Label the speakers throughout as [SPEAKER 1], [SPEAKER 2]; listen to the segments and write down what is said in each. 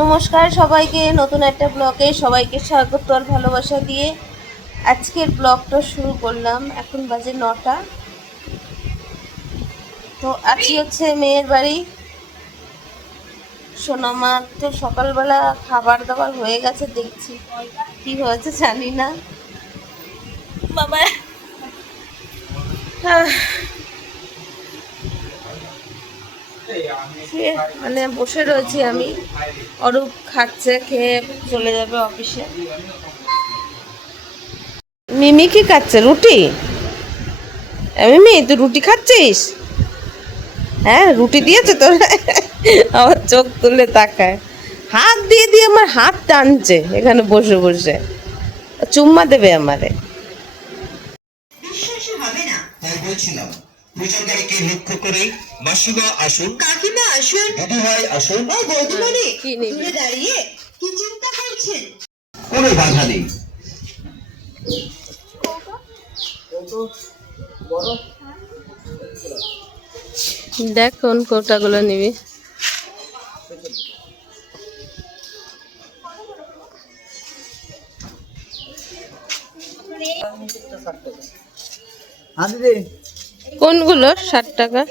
[SPEAKER 1] নমস্কার সবাইকে, নতুন একটা ব্লগে সবাইকে স্বাগত আর ভালোবাসা দিয়ে আজকের ব্লগটা শুরু করলাম। এখন বাজে নটা। তো আজকে হচ্ছে মেয়ের বাড়ি। সোনামা তো সকালবেলা খাবার দাবার হয়ে গেছে, দেখছি কি হয়েছে, জানি না। বাবা। মানে বসে রয়েছি আমি। অরূপ খাচ্ছে খেয়ে চলে যাবে অফিসে। মিমি কি খাচ্ছে? রুটি? মিমি তুই রুটি খাচ্ছিস? হ্যাঁ রুটি দিয়েছে তোর? আমার চোখ তুলে তাকায়। হাত দিয়ে দিয়ে আমার হাত টানছে এখানে বসে বসে। চুম্মা দেবে আমারে।
[SPEAKER 2] বিশ্বাসই হবে না।
[SPEAKER 3] বলছিলাম। লক্ষ্য করে মাসিমা আসুন।
[SPEAKER 2] কাকিমা আসুন।
[SPEAKER 3] দিদি ভাই আসুন।
[SPEAKER 2] ও বৌদিমণি
[SPEAKER 1] নিবি?
[SPEAKER 2] দূরে দাঁড়িয়ে কি চিন্তা করছেন?
[SPEAKER 3] কোনো বাধা নেই।
[SPEAKER 1] দেখ কোন কোটাগুলো নিবি। কোনগুলো? ষাট টাকা।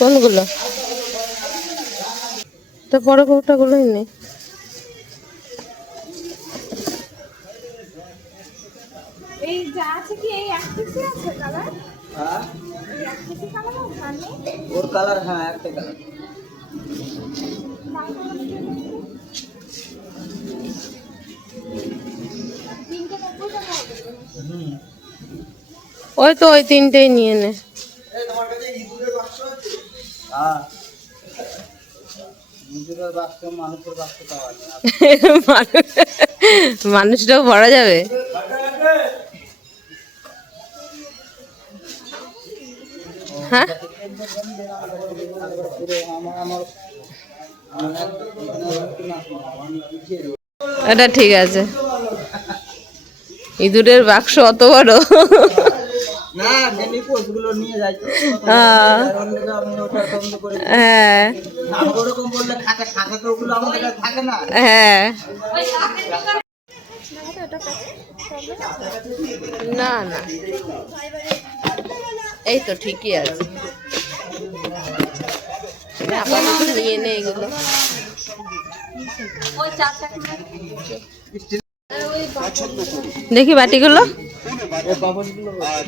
[SPEAKER 1] কোনগুলো? তো বড় কৌটাগুলোই নেই?
[SPEAKER 4] ওর কালার হ্যাঁ একটা কালার
[SPEAKER 5] তিনটে নব্বই টাকা হবে।
[SPEAKER 1] ওই তো ওই তিনটেই নিয়ে নে। মানুষটাও ভরা যাবে। হ্যাঁ? এটা ঠিক আছে। ইঁদুরের বাক্স অত বড়।
[SPEAKER 4] না।
[SPEAKER 1] হ্যাঁ। হ্যাঁ। হ্যাঁ। না না। এই তো ঠিকই আছে। আপাতত নিয়ে নে এগুলো। দেখি বাটিগুলো।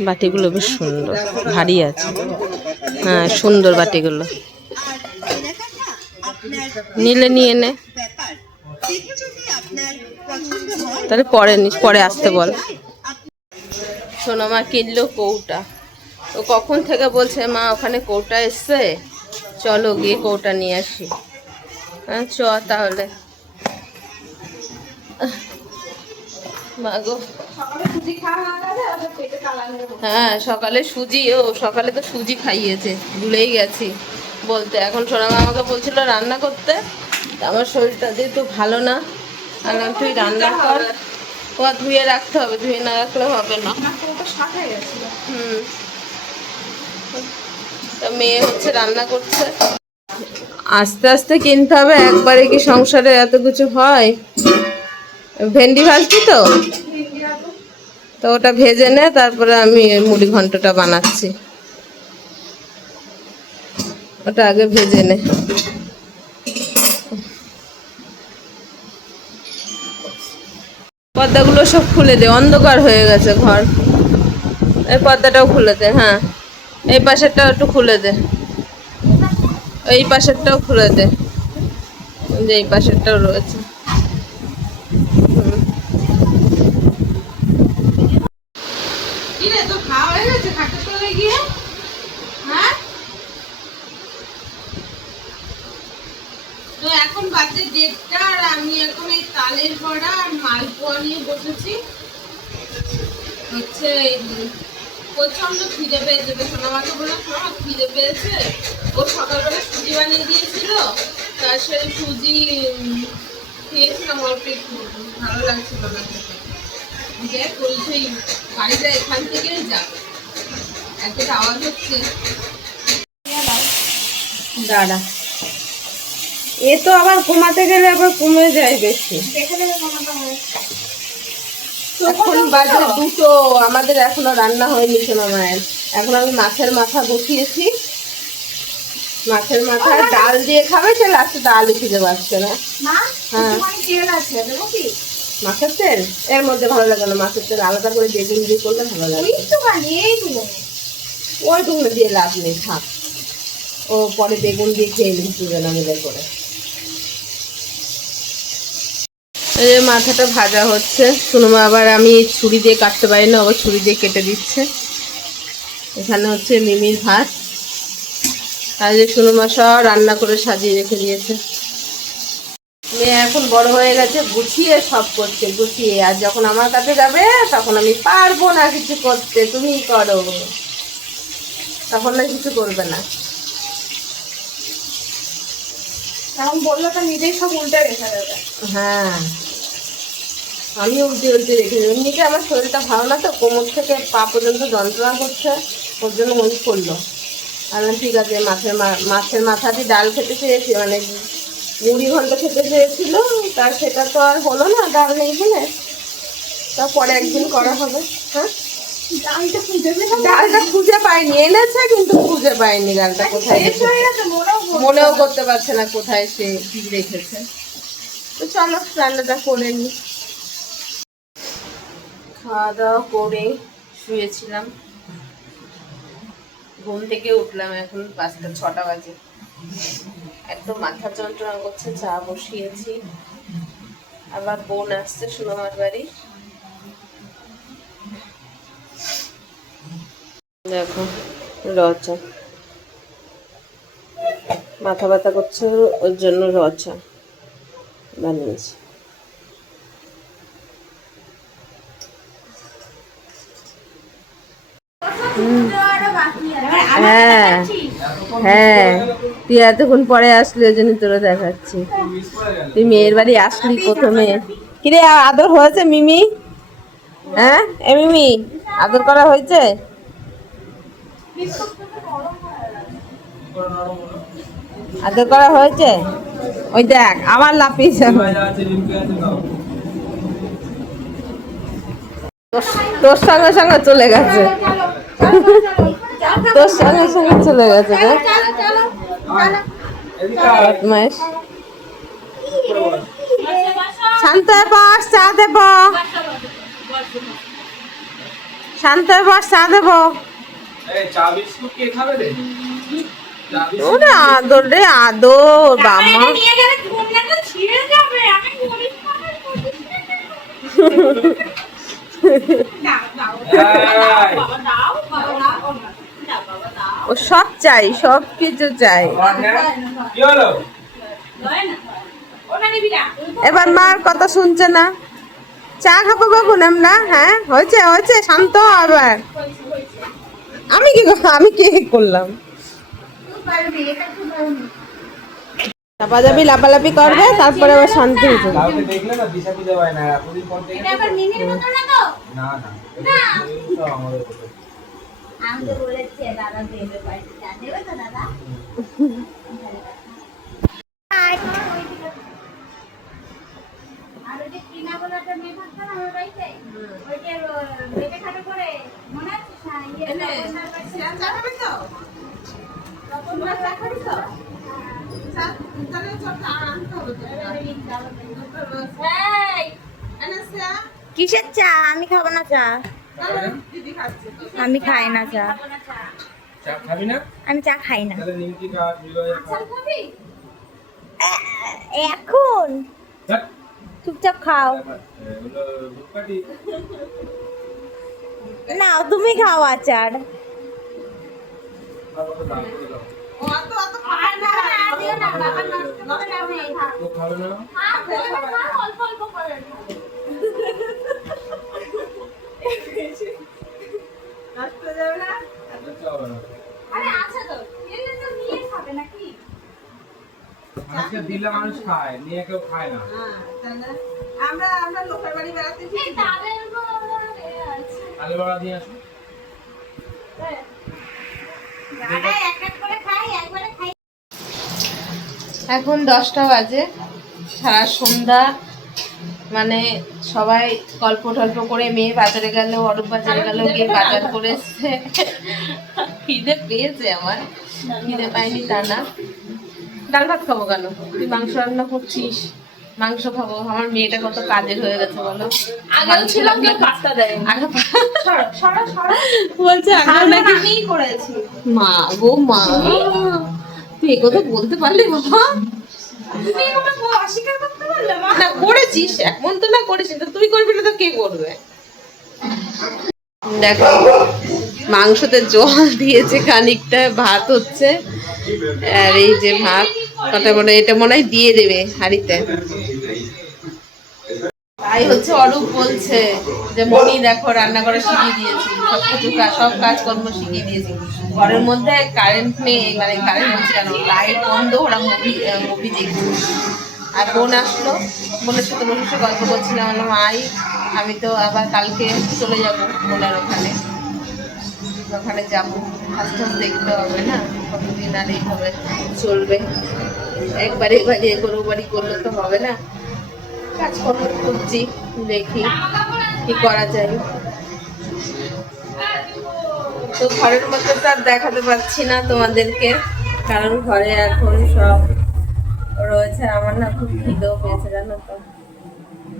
[SPEAKER 1] বাটিগুলো বেশ সুন্দর, ভারী আছে। হ্যাঁ সুন্দর বাটিগুলো। নিলে নিয়ে নে। তাহলে পরে নিস, পরে আসতে বল। সোনামা কিনলো কৌটা। ও কখন থেকে বলছে, মা, ওখানে কৌটা এসছে? চলো গিয়ে কৌটা নিয়ে আসি। হ্যাঁ চ তাহলে।
[SPEAKER 5] হয়ে
[SPEAKER 1] হ্যাঁ সকালে সুজি ও সকালে তো সুজি খাইয়েছে ভুলেই গেছি। বলতে এখন সোনামা আমাকে বলছিল রান্না করতে আমার শরীরটা যেহেতু ভালো না আর তুই রান্না কর। ও ধুয়ে রাখতে হবে ধুয়ে না রাখলে হবে না। হুম। তা মেয়ে হচ্ছে রান্না করছে। আস্তে আস্তে কিনতে হবে একবারে কি সংসারে এত কিছু হয়? ভেন্ডি ভাজছি তো? তো ওটা ভেজে নে, তারপরে আমি মুড়ি ঘন্টটা বানাচ্ছি। ওটা আগে ভেজে নে। পর্দাগুলো সব খুলে দে, অন্ধকার হয়ে গেছে ঘর। এই পর্দাটাও খুলে দে হ্যাঁ। এই পাশেরটাও একটু খুলে দে। এই পাশেরটাও খুলে দে। যে এই পাশেরটাও রয়েছে হুম। কি রে তো খাওয়া হয়ে গেছে খাটে চলে গিয়ে হ্যাঁ তো এখন বাজে দেড়টা আর আমি এখন এই তালের বড়া আর মালপোয়া নিয়ে বসেছি হচ্ছে উম, প্রচণ্ড খিদে পেয়ে যাবে সোনামাকে বললাম সোনামা খিদে পেয়েছে? ও সকালবেলা সুজি বানিয়ে দিয়েছিল তার সেই সুজি খেয়েছিলাম অল্প একটু ভালো লাগছিল না দেখ বলছে গাড়িটা এখান থেকেই যাবে এতটা আওয়াজ হচ্ছে। দাঁড়া। এ তো আবার কমাতে গেলে আবার কমে যায় বেশি।
[SPEAKER 5] দেখে হবে
[SPEAKER 1] এখন বাজে দুটো। আমাদের এখনও রান্না হয়নি সোনা মায়ের। এখন আমি মাছের মাথা বসিয়েছি। মাছের মাথা ডাল দিয়ে খাবে সে লাস্টে পাচ্ছে না। হ্যাঁ। মাছের তেল? এর মধ্যে ভালো লাগে না মাছের তেল আলাদা করে বেগুন দিয়ে করলে ভালো লাগে। ওই টুকরো দিয়ে লাভ নেই থাক। ও পরে বেগুন দিয়ে খেয়ে দুজনে মিলে করে এই যে মাথাটা ভাজা হচ্ছে। শুনুমা আবার আমি ছুরি দিয়ে কাটতে পারি না আবার ছুরি দিয়ে কেটে দিচ্ছে। এখানে হচ্ছে মিমির ভাত। আর যে শুনুমা সব রান্না করে সাজিয়ে রেখে দিয়েছে। মেয়ে এখন বড় হয়ে গেছে গুছিয়ে সব করছে গুছিয়ে। আর যখন আমার কাছে যাবে তখন আমি পারব না কিছু করতে। তুমি করো। তখন না কিছু করবে না।
[SPEAKER 5] এখন বলল তো নিজেই সব উল্টে রেখে দেবে।
[SPEAKER 1] হ্যাঁ। আমি উল্টে উল্টে রেখে দেবো এমনিতে আমার শরীরটা ভালো না তো কোমর থেকে পা পর্যন্ত যন্ত্রণা করছে ওর জন্য মনে করল আমি ঠিক আছে মাছের মাছের মাথা দিয়ে ডাল খেতে চেয়েছি মানে মুড়ি ঘন্ট খেতে চেয়েছিল তার সেটা তো আর হলো না ডাল নেই বলে। তারপরে একদিন করা হবে হ্যাঁ?
[SPEAKER 5] ডালটা খুঁজে
[SPEAKER 1] ডালটা খুঁজে পাইনি এনেছে কিন্তু খুঁজে পাইনি ডালটা কোথায়
[SPEAKER 5] মনেও।
[SPEAKER 1] করতে পারছে না কোথায় সে রেখেছে। তো চলো রান্নাটা করে নি। খাওয়া দাওয়া করে শুয়েছিলাম। ঘুম থেকে উঠলাম এখন পাঁচটা, ছটা বাজে। একদম মাথা যন্ত্রণা করছে, চা বসিয়েছি। আবার বোন আসছে সুনমার বাড়ি। দেখো, রচা। মাথা ব্যথা করছে, ওর জন্য রচা বানিয়েছি। হ্যাঁ। হ্যাঁ। তুই এতক্ষণ পরে আসলি ওই জন্য তোরা দেখাচ্ছি। তুই মেয়ের বাড়ি আসলি প্রথমে। কিরে আদর হয়েছে মিমি? হ্যাঁ? এ মিমি আদর করা হয়েছে? আদর করা হয়েছে? ওই দেখ আমার লাপিস তোর সঙ্গে সঙ্গে চলে গেছে। তোর সঙ্গে সঙ্গে চলে গেছে রে বদমাইশ। শান্ত বস চা দেব। শান্ত বস চা দেব।
[SPEAKER 4] চা বিস্কুট কে খাবে রে?
[SPEAKER 1] ওরে আদর রে আদর বাবা।
[SPEAKER 5] নিয়ে গেলে যাবে আমি গরিব মানুষ, গরিব মানুষ। দাও, দাও, বাবা দাও, বাবা দাও, দাও, বাবা দাও।
[SPEAKER 1] ও সব চাই সব কিছু চাই।
[SPEAKER 5] না, না।
[SPEAKER 1] এবার মার কথা শুনছে না। চা খাব কখন? আমরা হ্যাঁ? হয়েছে হয়েছে শান্ত আবার আমি কি আমি কি করলাম? চাপাচাপি লাপালাপি করবে তারপরে আবার শান্ত হয়ে যাবে।
[SPEAKER 4] কাউকে না। না
[SPEAKER 6] কিসের চা? আমি খাব না চা। আমি খাই না চা।
[SPEAKER 5] খাবি না?
[SPEAKER 6] আমি চা খাই না।
[SPEAKER 4] নিমকি খা
[SPEAKER 5] খাবি?
[SPEAKER 6] এখন? চুপচাপ খাও।
[SPEAKER 4] এগুলো ধূপকাঠি।
[SPEAKER 6] না তুমি খাও আচার।
[SPEAKER 5] আর না, নষ্ট না।
[SPEAKER 4] আচ্ছা, হবে না।
[SPEAKER 5] আরে আছে তো এলে তো নিয়ে খাবে নাকি?
[SPEAKER 4] আজকে দিলে মানুষ খায় নিয়ে কেউ খায় না।
[SPEAKER 1] আমরা আমরা লোকের বাড়ি বেড়াতে
[SPEAKER 4] আলু বড়া দিয়ে
[SPEAKER 5] খাই।
[SPEAKER 1] এখন দশটা বাজে সারা সন্ধ্যা মানে সবাই গল্প টল্প করে মেয়ে বাজারে গেল অরূপ বাজারে গেল গিয়ে বাজার করে এসছে। খিদে পেয়েছে আমার। খিদে পাইনি তা না। ডাল ভাত খাব কেন? তুই মাংস রান্না করছিস? মাংস খাব। আমার মেয়েটা কত কাজের হয়ে গেছে বলো? আগেও কেউ পাস্তা দেয় আগে বলছে আগেও নাকি?
[SPEAKER 5] আমিই করেছি।
[SPEAKER 1] মা গো মা। তুই এ কথা বলতে পারলি বাবা? না, করেছিস, এখন তো না করিস তো তুই করবি না তো কে করবে? দেখো, মাংসতে জল দিয়েছে খানিকটা, ভাত হচ্ছে, আর এই যে ভাত, কটা মনে এটা মনে হয় দিয়ে দেবে হাড়িতে। তাই হচ্ছে অরূপ বলছে যে মনি দেখো রান্না করা শিখিয়ে দিয়েছি সব কিছু সব কাজকর্ম শিখিয়ে দিয়েছি। ঘরের মধ্যে কারেন্ট নেই মানে কারেন্ট হচ্ছে কেন লাইট বন্ধ, ওরা মুভি মুভি দেখছে। আর বোন আসলো বোনের সাথে বসে বসে গল্প করছিলাম বললাম, আই, আমি তো আবার কালকে চলে যাব বোনার ওখানে। ওখানে যাব। আস্তে আস্তে দেখতে হবে না? কতদিন আর এইভাবে চলবে? একবারে বাড়ি কোনো বাড়ি করলে তো হবে না? কাজকর্ম করছি, দেখি কি করা যায়। তো ঘরের মধ্যে তো আর দেখাতে পারছি না তোমাদেরকে, কারণ ঘরে এখন সব রয়েছে। আমার না খুব খিদেও পেয়েছে, জানো তো।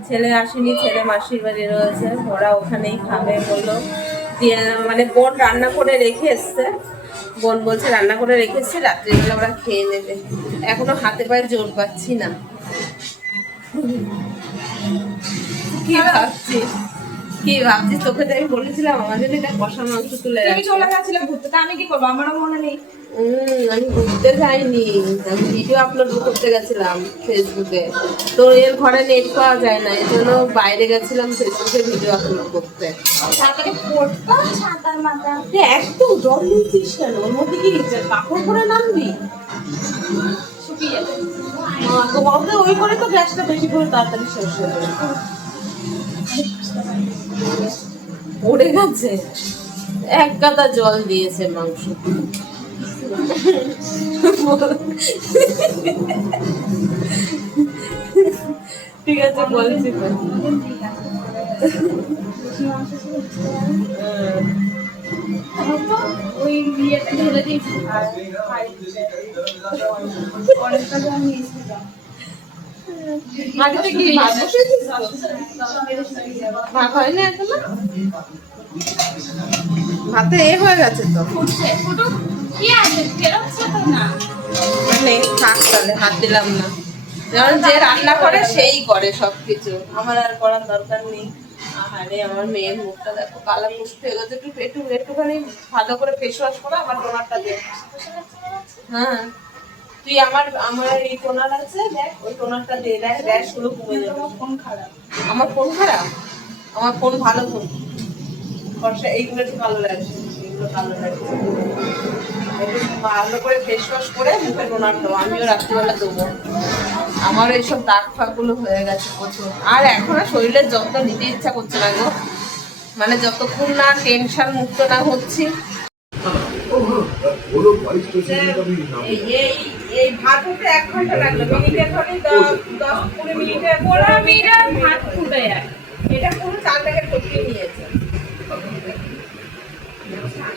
[SPEAKER 1] ছেলে আসেনি, ছেলে মাসির বাড়ি রয়েছে, ওরা ওখানেই খাবে বলল দিয়ে মানে বোন রান্না করে রেখে এসছে। বোন বলছে রান্না করে রেখে এসছে, রাত্রিবেলা ওরা খেয়ে নেবে। এখনও হাতে পায়ে জোর পাচ্ছি না। কি ভাবছিস? কি ভাবছিস? তোকে তো আমি বলেছিলাম আমার জন্য এটা কষা মাংস তুলে
[SPEAKER 5] তুমি চলে গেছিলে ঘুরতে তা আমি কি করব? আমারও মনে নেই।
[SPEAKER 1] আমি ঘুরতে যাইনি। আমি ভিডিও আপলোড করতে গেছিলাম ফেসবুকে তো এর ঘরে নেট পাওয়া যায় না এই জন্য বাইরে গেছিলাম ফেসবুকে ভিডিও আপলোড করতে। একদম জল দিচ্ছিস কেন? ওর মধ্যে কি কাপড় পরে নামবি?
[SPEAKER 5] শুকিয়ে
[SPEAKER 1] তো বলতে ওই করে তো গ্যাসটা বেশি করে তাড়াতাড়ি শেষ হয়ে যাবে। পড়ে গেছে। এক গাদা জল দিয়েছে মাংস। ঠিক আছে, বলছি। তো।
[SPEAKER 5] তো ওই ঢেলে দিয়েছি। আর অনেকটা
[SPEAKER 1] ভাত এ হয়ে গেছে তো। মানে থাক তাহলে হাত দিলাম না। যে রান্না করে সেই করে সবকিছু। আমার আর করার দরকার নেই। আরে আমার মেয়ের মুখটা দেখো কালা পুষ্ট হয়ে গেছে। একটু একটু একটুখানি ভালো করে ফেস ওয়াশ করে আমার টোনারটা দে হ্যাঁ। তুই আমার আমার এই টোনার আছে দেখ ওই টোনারটা দে দেখ র্যাশগুলো কমে যাবে।
[SPEAKER 5] ফোন খারাপ।
[SPEAKER 1] আমার ফোন খারাপ? আমার ফোন ভালো ফোন ফর্সা এইগুলো একটু ভালো লাগছে এইগুলো ভালো লাগছে। একটু ভালো করে ফেস ওয়াশ করে মুখে টোনার দেবো আমিও রাত্রিবেলা দেবো আমার এইসব দাগ ফাগগুলো হয়ে গেছে প্রচুর। আর এখন শরীরের যত্ন নিতে ইচ্ছা করছে না গো। মানে যতক্ষণ না টেনশন মুক্ত না হচ্ছি। এই এই এই ভাত হতে এক ঘণ্টা লাগল। মিনিটে ধরে দশ দশ কুড়ি মিনিটে
[SPEAKER 5] পনেরো মিনিট আর ভাত ফুটে যায়।
[SPEAKER 1] এটা পুরো চার প্যাকেট কঠিয়ে নিয়েছে।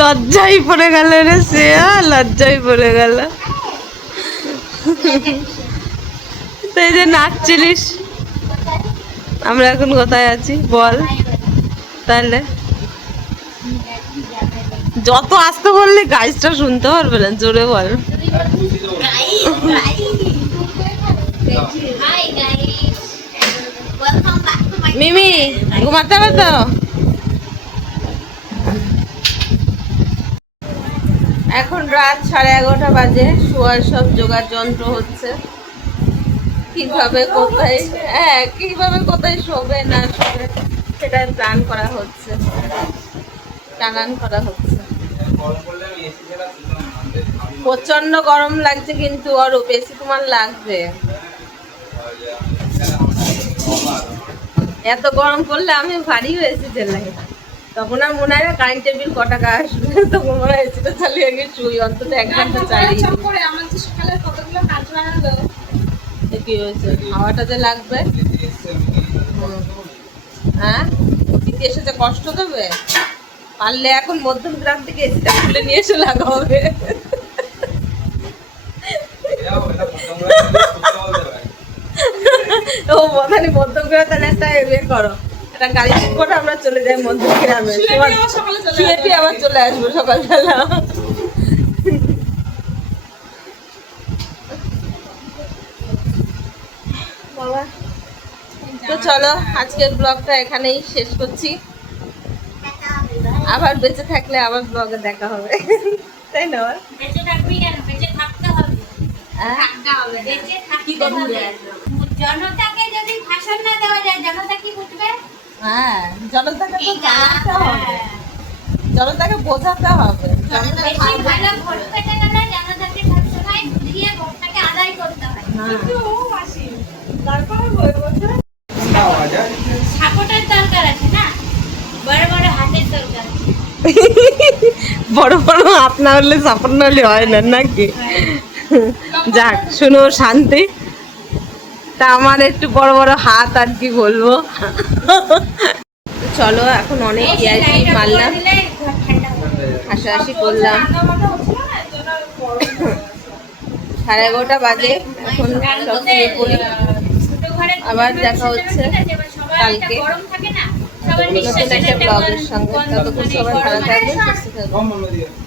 [SPEAKER 1] লজ্জাই পড়ে গেল রে সে লজ্জাই পড়ে গেল। তুই যে নাচছিলিস আমরা এখন কোথায় আছি? বল। তাহলে? যত আসতে বললে গাইজটা শুনতে পারবে না, জোরে বল। মিমি, ঘুমাতে হবে তো এখন রাত সাড়ে এগারোটা বাজে, শোয়ার সব জোগাড় যন্ত্র হচ্ছে। কীভাবে কোথায় হ্যাঁ কীভাবে কোথায় শোবে, না শোবে, সেটা প্ল্যান করা হচ্ছে। প্ল্যান করা হচ্ছে। প্রচণ্ড গরম লাগছে কিন্তু, আরও বেশি তোমার লাগবে। এত গরম পড়লে আমি ভারী হয়েছি জেলায় তখন আর মনে হয় না কারেন্টের বিল ক টাকা আসবে? তখন মনে হয় এসিটা চালিয়ে গিয়ে শুই অন্তত এক ঘণ্টা চালিয়ে
[SPEAKER 5] করে আমার যে সকালে কতগুলো কাজ বানালো
[SPEAKER 1] এ কি হয়েছে? হাওয়াটা যে লাগবে। হ্যাঁ? অতিথি এসেছে কষ্ট দেবে? পারলে এখন মধ্যমগ্রাম থেকে এসিটা খুলে নিয়ে এসে লাগা হবে ও মধানি মধ্যমগ্রামে তাহলে একটা ইয়ে করো। একটা গাড়ি করে আমরা চলে যাই
[SPEAKER 5] শুয়ে
[SPEAKER 1] তোমার
[SPEAKER 5] আবার চলে
[SPEAKER 1] আবার চলে আসব সকালবেলা। তো চলো আজকের ব্লগটা এখানেই শেষ করছি। আবার বেঁচে থাকলে আবার ব্লগে দেখা হবে। তাই না
[SPEAKER 7] বেঁচে থাকবি কেন? বেঁচে থাকতে হবে।
[SPEAKER 1] হ্যাঁ?
[SPEAKER 7] থাকতে হবে। বেঁচে থাকতে হবে। জনতাকে যদি ভাষণ না দেওয়া যায় জনতা কি বুঝবে?
[SPEAKER 1] হ্যাঁ জনতাকে তো জানাতে হবে। জনতাকে বোঝাতে হবে।
[SPEAKER 7] হয়।
[SPEAKER 1] হ্যাঁ।
[SPEAKER 7] বড় বড় হাতের
[SPEAKER 1] বড় বড় হাত না হলে সাপোর্ট না হলে হয় না নাকি? যাক শুনো শান্তি। তা আমার একটু বড় বড় হাত আর কি বলব। চলো, এখন অনেক
[SPEAKER 7] সেলাইটা
[SPEAKER 1] মারলাম হাসাহাসি করলাম। সাড়ে এগারোটা বাজে। এখন আবার দেখা হচ্ছে কালকে। নতুন একটা ব্লগের সঙ্গে ততক্ষণ সবাই ভালো থাকবে সুস্থ থাকবে